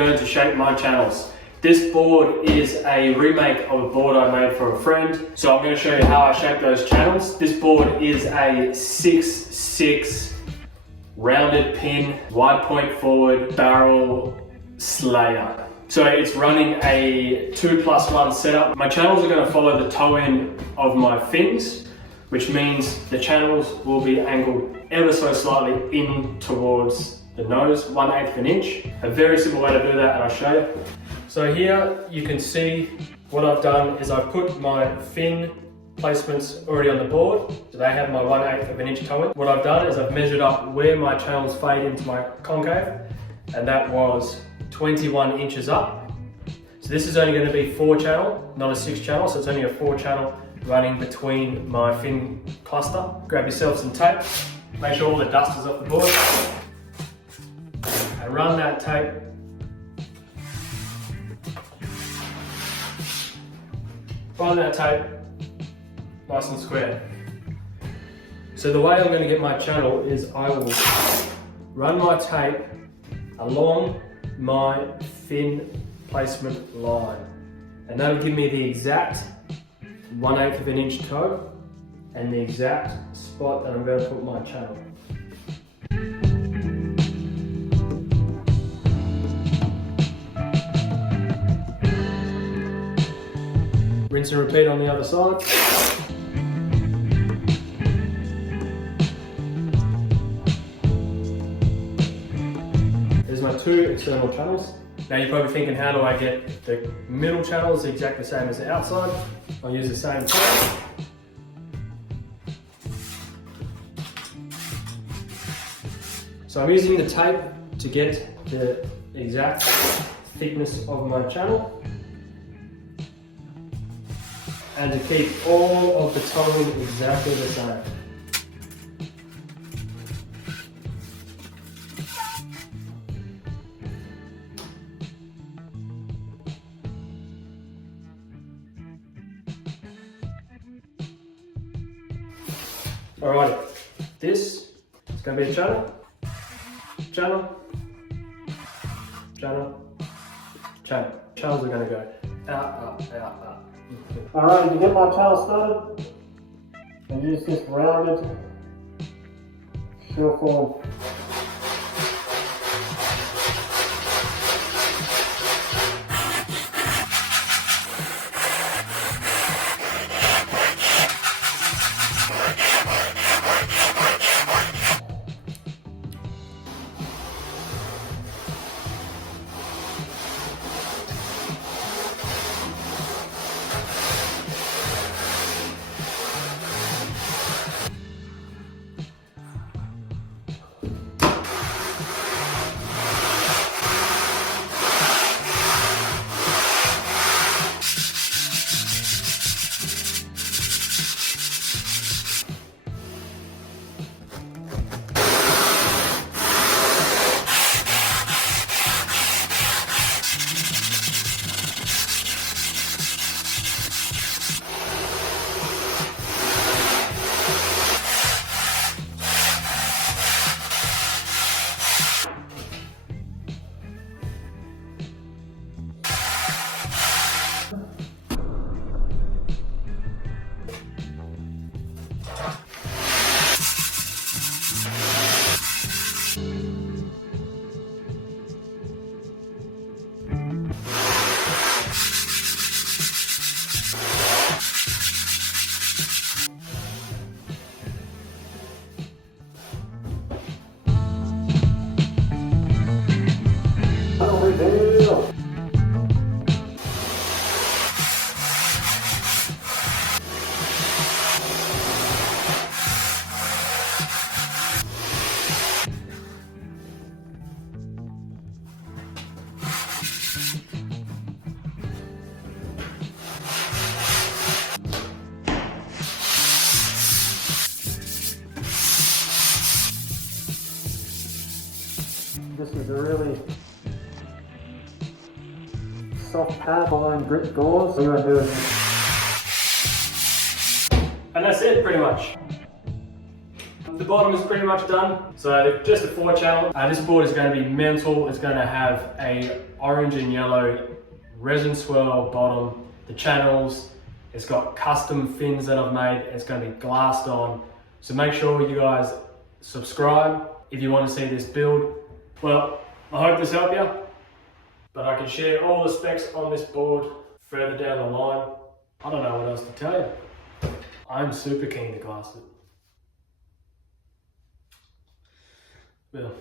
going to shape my channels. This board is a remake of a board I made for a friend. So I'm going to show you how I shape those channels. This board is a 6/6 rounded pin, wide point forward, barrel slayer. So it's running a 2+1 setup. My channels are going to follow the toe end of my fins, which means the channels will be angled ever so slightly in towards the nose, 1/8 of an inch. A very simple way to do that, and I'll show you. So here you can see what I've done is I've put my fin placements already on the board. So they have my 1/8 of an inch toe in. What I've done is I've measured up where my channels fade into my concave, and that was 21 inches up. So this is only going to be 4 channel, not a 6 channel, so it's only a 4 channel running between my fin cluster. Grab yourself some tape, make sure all the dust is off the board, and run that tape nice and square. So the way I'm going to get my channel is I will run my tape along my fin placement line, and that will give me the exact 1/8 of an inch toe and the exact spot that I'm going to put my channel. Rinse and repeat on the other side. There's my 2 external channels. Now you're probably thinking, how do I get the middle channels exactly the same as the outside? I'll use the same tape. So I'm using the tape to get the exact thickness of my channel, and to keep all of the tone exactly the same. Alrighty, this is going to be a channel, channel, channel, channel. Channels are going to go out, up, out, up. Alright, to get my channel started, I use this rounded shell form. This is a really soft pad behind grit gauze. What you want to do is, and that's it pretty much. The bottom is pretty much done. So just a 4-channel. This board is going to be mental. It's going to have a orange and yellow resin swirl bottom. The channels, it's got custom fins that I've made. It's going to be glassed on. So make sure you guys subscribe if you want to see this build. Well, I hope this helped you, but I can share all the specs on this board further down the line. I don't know what else to tell you. I'm super keen to glass it. Well.